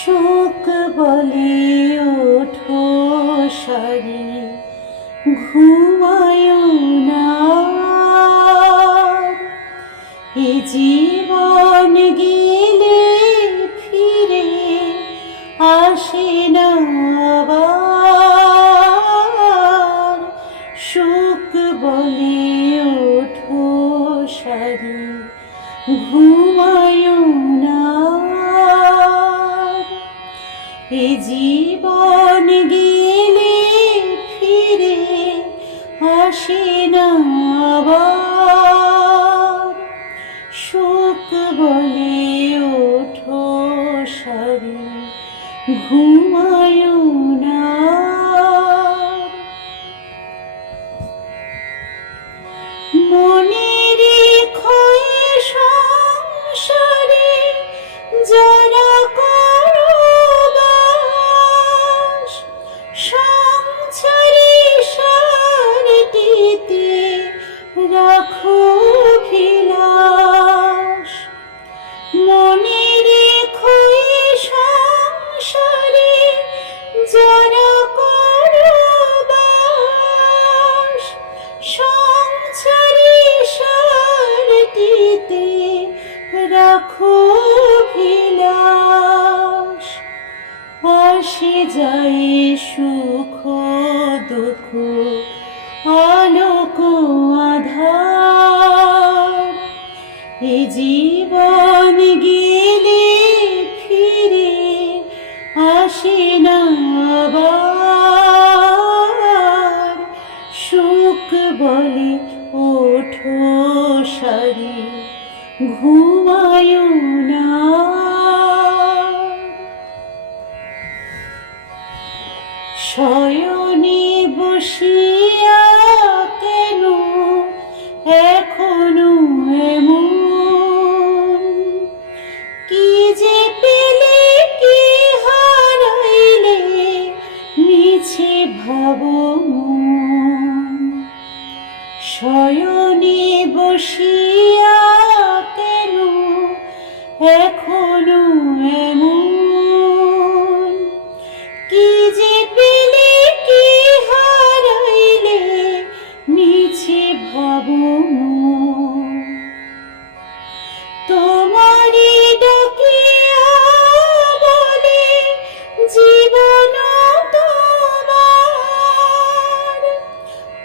শোক বলে ওঠো সারি, ঘুমায় না। এ জীবন গেলে ফিরে আসে না আবার। শোক বলে ওঠো সারি, ঘুমায় না। এ জীবন গেলে ফিরে আসে না আবার। শোক বলে ওঠো সারি, ঘুমায় না। মনের ক্ষয়ে সংসারে যারা করো বাস, সংসারে সারটিতে রাখো ভিলাস। মনের ক্ষয়ে সংসারে যারা করো বাস, সংসারে সারটিতে রাখো ভিলাস। আসে যায় সুখ দুঃখ, আলোক আঁধার। এ জীবন গেলে ফিরে আসে না আবার। শোক বলে ওঠো সারি, ঘুমায় না। শয়নে বসিয়া কেন এখনো এমন? কি যে পেলে কি হারাইলে মিছে ভাবো মন। শয়নে বসিয়া কেন এখনো এমন? কি যে পেলে কি হারাইলে মিছে ভাবো মন। তোমারি ডাকিয়া বলে জীবন তোমার।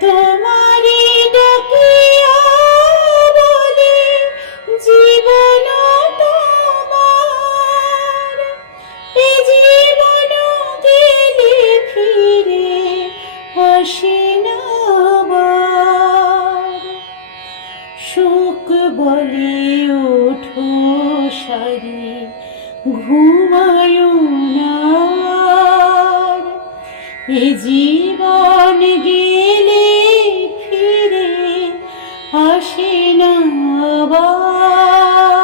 তোমারি ডাকিয়া বলে জীবন তোমার। এ জীবন গেলে ফিরে আসে না আবার। শোক বলে ওঠো সারি, ঘুমায় না। এ জীবন গেলে ফিরে আসে না আবার।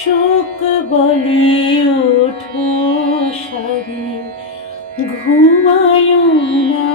শোক বলে ওঠো সারি, ঘুমায় না।